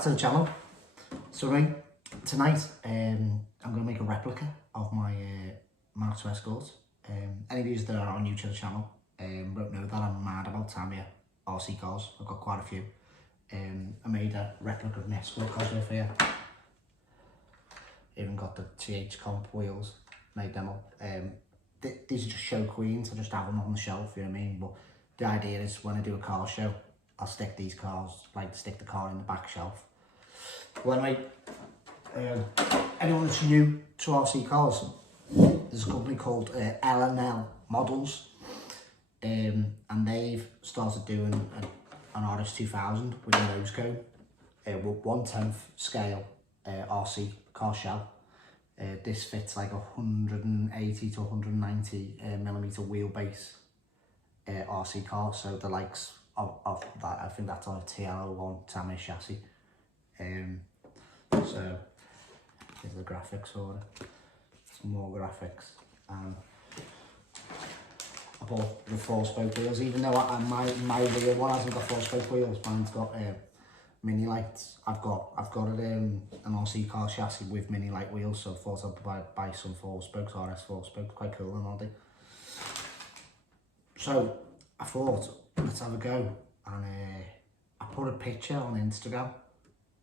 back to the channel. So right, tonight I'm going to make a replica of my MK2 Escort. Any of you that are on new to the channel won't know that I'm mad about Tamiya RC cars. I've got quite a few. I made a replica of an Escort cars over here. Even got the TH comp wheels, made them up. These are just show queens, I just have them on the shelf, you know what I mean? But the idea is when I do a car show, I'll stick these cars, like stick the car in the back shelf. Well, anyway, anyone that's new to RC cars, there's a company called L&L Models, and they've started doing an RS2000 with a nose cone, with 1/10 scale RC car shell. This fits like 180 to 190 millimeter wheelbase RC car, so the likes of that, I think that's on a TL01 Tamiya chassis. So here's the graphics for it. Some more graphics. I bought the 4-spoke wheels, even though my rear one hasn't got 4-spoke wheels. Mine's got mini lights. I've got an RC car chassis with mini light wheels, so I thought I'd buy some 4-spokes, RS 4-spokes, quite cool and all. So I thought, let's have a go, and I put a picture on Instagram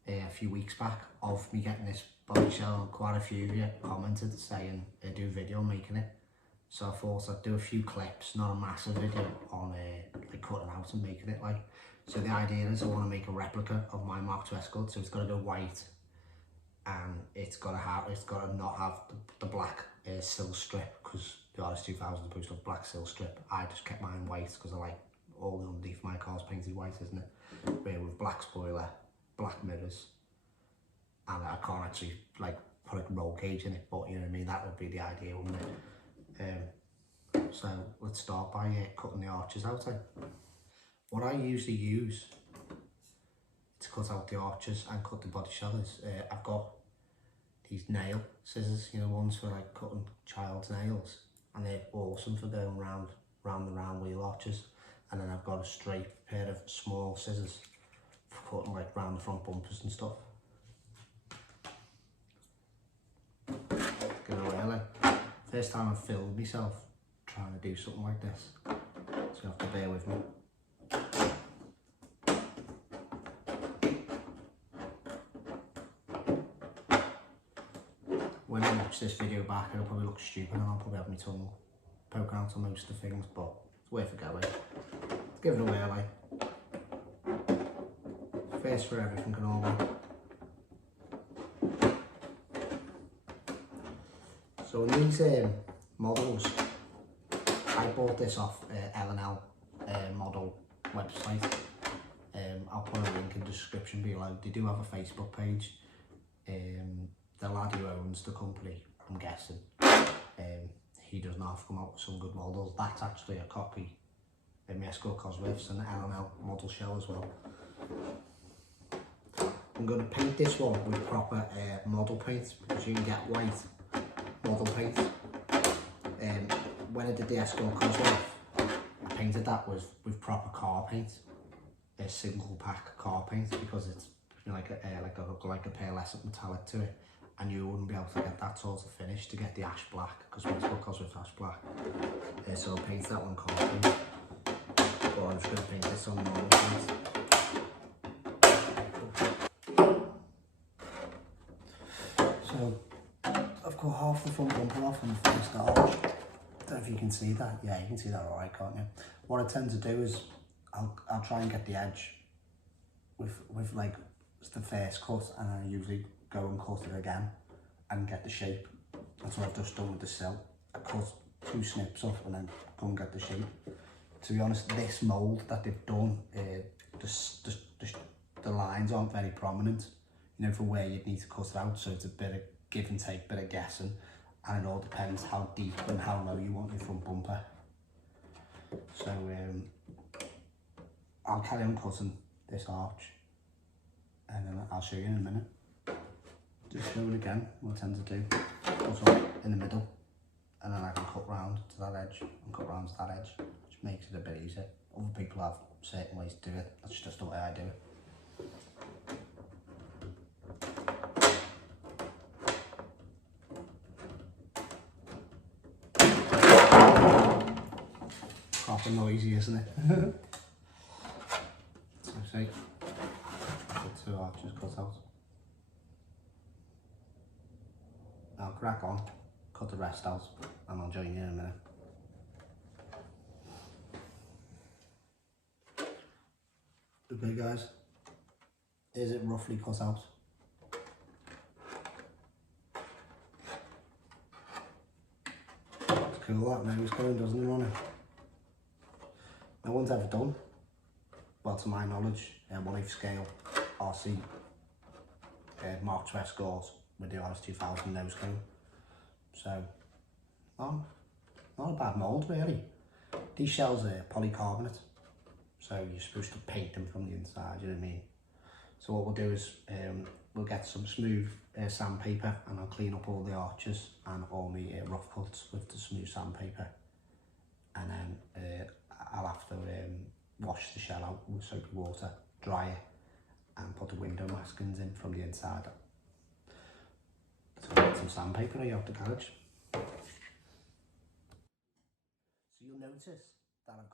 a few weeks back of me getting this body shell, and quite a few of you commented saying do a video making it. So I thought I'd do a few clips, not a massive video, on like cutting out and making it like. So the idea is I want to make a replica of my MK2 Escort, so it's got to go white, and it's got to not have the black sill strip, because the RS2000 is supposed to have black sill strip. I just kept mine white because I like all the underneath my car's painted white, isn't it? With black spoiler, black mirrors, and I can't actually like put a roll cage in it, but you know what I mean, that would be the idea, wouldn't it? So let's start by cutting the arches out. What I usually use to cut out the arches and cut the body shell is I've got these nail scissors, you know, ones for like cutting child's nails, and they're awesome for going round the round wheel arches. And then I've got a straight pair of small scissors for cutting like round the front bumpers and stuff. Get away, like, first time I've filmed myself trying to do something like this, so you have to bear with me. When I watch this video back, it'll probably look stupid and I'll probably have my tongue poking out on most of the things, but it's worth a go. Let's give it away, like. First for everything and all that. So in these models, I bought this off L&L model website. I'll put a link in the description below. They do have a Facebook page. The lad who owns the company, I'm guessing, he does not have to come out with some good models. That's actually a copy of my Escort Cosworths and L&L model shell as well. I'm going to paint this one with proper model paint, because you can get white model paint. When I did the Escort Cosworth, I painted that with proper car paint, a single pack car paint, because it's like a pearlescent metallic to it, and you wouldn't be able to get that sort of finish to get the ash black, because my Escort Cosworth ash black. So I'll paint that one car paint, but I'm just going to paint this on normal paint. So I've got half the front bumper off on the first arch. I don't know if you can see that. Yeah, you can see that alright, can't you? What I tend to do is I'll try and get the edge with like the first cut, and then I usually go and cut it again and get the shape. That's what I've just done with the sill. I cut 2 snips off and then go and get the shape. To be honest, this mould that they've done, the lines aren't very prominent, you know, for where you'd need to cut it out, so it's a bit of give and take, bit of guessing, and it all depends how deep and how low you want your front bumper. So I'll carry on cutting this arch, and then I'll show you in a minute. Just show it again, what I tend to do, cut up in the middle, and then I can cut round to that edge, and cut round to that edge, which makes it a bit easier. Other people have certain ways to do it, that's just the way I do it. fucking noisy, isn't it? So see, the 2 arches cut out. I'll crack on, cut the rest out, and I'll join you in a minute. Okay guys, is it roughly cut out? It's cool that now it's going, doesn't it, on it? No one's ever done, well to my knowledge, 1/8 scale RC Mark II Escort with the RS2000 nose cone. So, not a bad mould really. These shells are polycarbonate, so you're supposed to paint them from the inside, you know what I mean? So what we'll do is we'll get some smooth sandpaper, and I'll clean up all the arches and all my rough cuts with the smooth sandpaper, and then I'll have to wash the shell out with soapy water, dry it, and put the window maskings in from the inside. So I'll get some sandpaper out the garage. So you'll notice that I've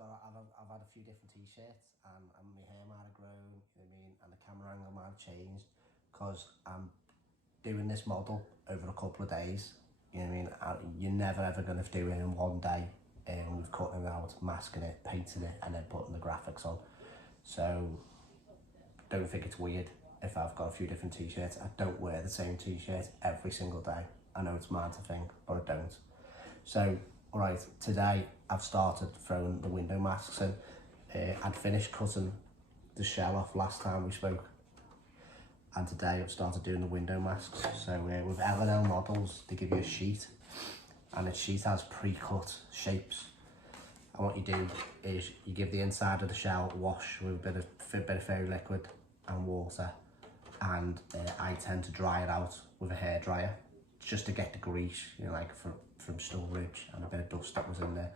had a few different t-shirts, and my hair might have grown, you know what I mean, and the camera angle might have changed, because I'm doing this model over a couple of days, you know what I mean. You're never ever going to do it in one day, and we've cut it out, masking it, painting it, and then putting the graphics on. So don't think it's weird if I've got a few different t-shirts. I don't wear the same t-shirt every single day. I know it's mad to think, but I don't. So, alright, today I've started throwing the window masks in. I'd finished cutting the shell off last time we spoke, and today I've started doing the window masks. So with L&L models, they give you a sheet, and the sheet has pre-cut shapes. And what you do is you give the inside of the shell a wash with a bit of fairy liquid and water, and I tend to dry it out with a hairdryer just to get the grease, you know, like from storage and a bit of dust that was in there.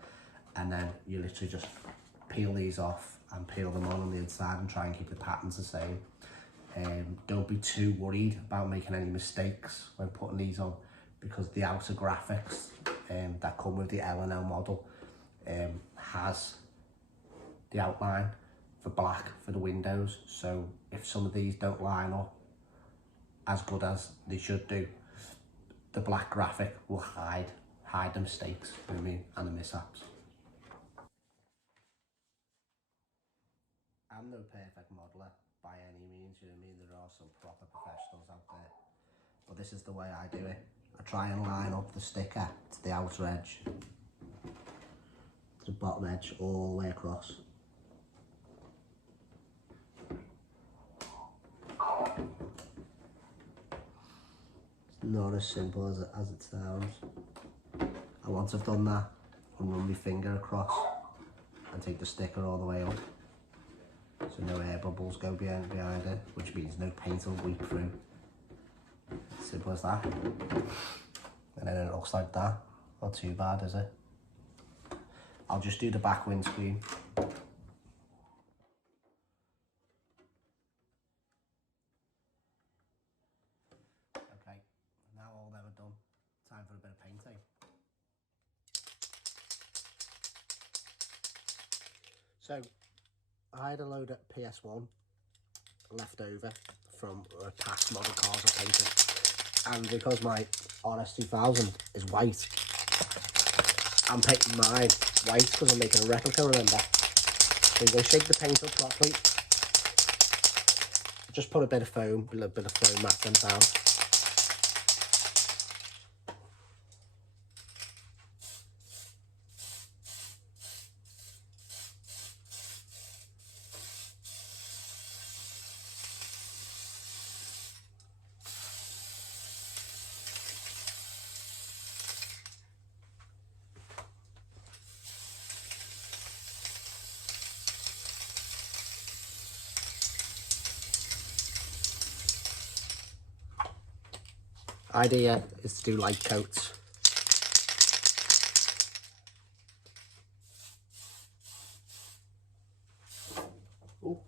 And then you literally just peel these off and peel them on the inside and try and keep the patterns the same. Don't be too worried about making any mistakes when putting these on, because the outer graphics that come with the L&L model has the outline for black for the windows. So if some of these don't line up as good as they should do, the black graphic will hide the mistakes, you know what I mean, and the mishaps. I'm no perfect modeler by any means, you know what I mean. There are some proper professionals out there, but this is the way I do it. I try and line up the sticker to the outer edge, to the bottom edge, all the way across. It's not as simple as it sounds. And once I've done that, I'll run my finger across and take the sticker all the way up, so no air bubbles go behind it, which means no paint will weep through. Simple as that. And then it looks like that. Not too bad, is it? I'll just do the back windscreen. Okay, now all them are done. Time for a bit of painting. So, I had a load of PS1 left over from past model cars I painted, and because my RS2000 is white, I'm painting mine white because I'm making a replica, remember? So you're going to shake the paint up properly, just put a bit of foam, a little bit of foam mat them down. Idea is to do light coats. Ooh.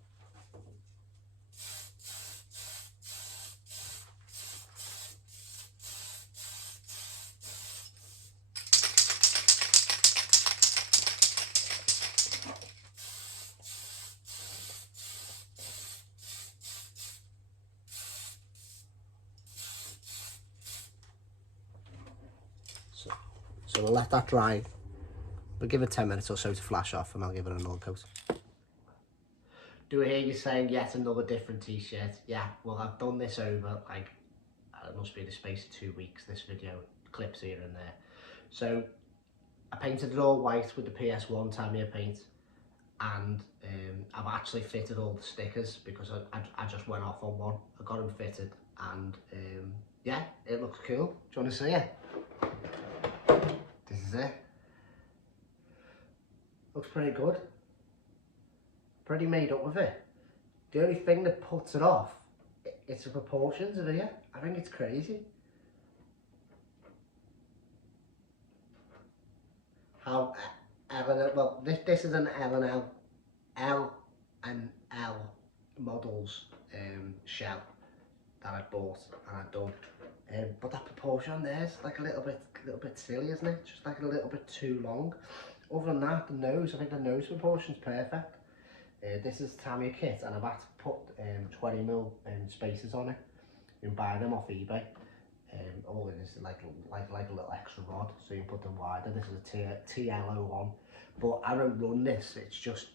So we'll let that dry. We'll give it 10 minutes or so to flash off, and I'll give it another coat. Do I hear you saying yet another different t-shirt? Yeah, well, I've done this over, like, it must be the space of 2 weeks, this video, clips here and there. So I painted it all white with the PS1 Tamiya paint, and I've actually fitted all the stickers because I just went off on one. I got them fitted, and yeah, it looks cool. Do you want to see it? This is it. Looks pretty good. Pretty made up with it. The only thing that puts it off, it's the proportions of it, yeah. I think it's crazy. How well, this is an L and L models shell that I bought and I've done. But that proportion there's like a little bit silly, isn't it? Just like a little bit too long. Other than that, the nose, I think the nose proportion's perfect. This is Tamiya kit, and I've had to put 20mm spacers on it. You can buy them off eBay. All it is like a little extra rod, so you can put them wider. This is a TL01, but I don't run this. It's just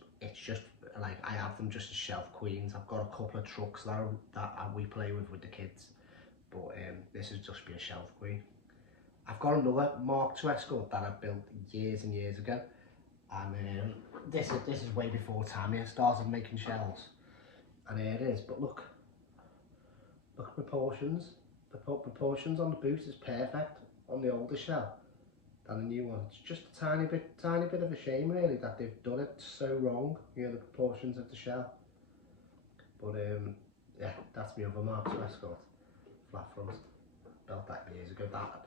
like I have them just as shelf queens. I've got a couple of trucks that we play with the kids, but this is just be a shelf queen. I've got another MK2 Escort that I built years and years ago, and this is way before Tamiya started making shells, and here it is. But look at proportions. The proportions on the boot is perfect on the older shell than the new one. It's just a tiny bit of a shame really that they've done it so wrong, you know, the proportions of the shell. But yeah, that's my other MK2 Escort, flat front. Built that years ago. That,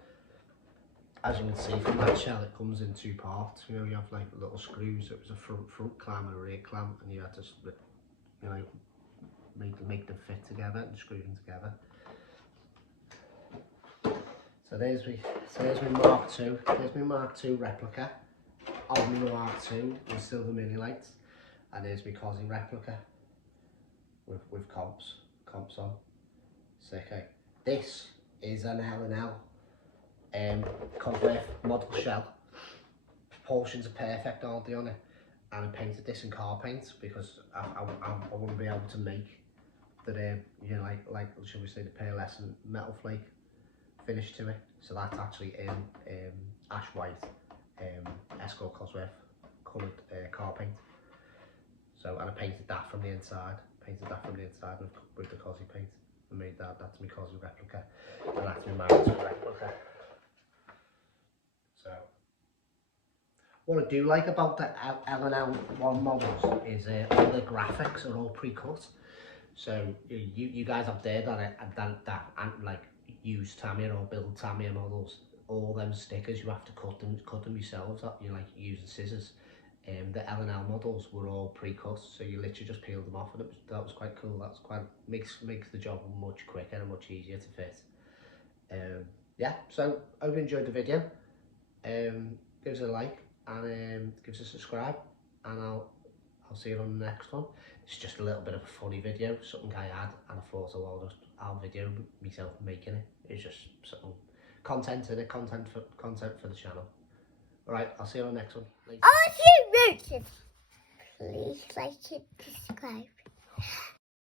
as you can see from that shell, it comes in 2 parts. You know, you have like little screws. It was a front clamp and a rear clamp, and you had to, you know, make them fit together and screw them together. So there's my Mark II. There's my Mark II replica of my Mark II with silver mini lights, and there's my Cosy replica with comps on. So okay, this is an L&L Cosworth model shell. Proportions are perfect, aren't they, on it? And I painted this in car paint because I wouldn't be able to make the you know, like shall we say, the pearlescent metal flake finish to it. So that's actually in ash white Escort Cosworth coloured car paint. So, and I painted that from the inside. With the Cosy paint. I made that's my Cosy replica, and that's my Mark II replica. So, what I do like about the L&L1 models is all the graphics are all pre-cut. So you guys up there that like use Tamiya or build Tamiya models, all them stickers you have to cut them yourselves. You know, like using scissors. The L&L models were all pre-cut, so you literally just peeled them off, and that was quite cool. That's quite makes the job much quicker and much easier to fit. Yeah, so I hope you enjoyed the video. Give us a like and give us a subscribe, and I'll see you on the next one. It's just a little bit of a funny video, something I had, and I thought I'll video myself making it. It's just something content in it, content for the channel. Alright, I'll see you on the next one. Later. Oh, if you like it, please like and subscribe.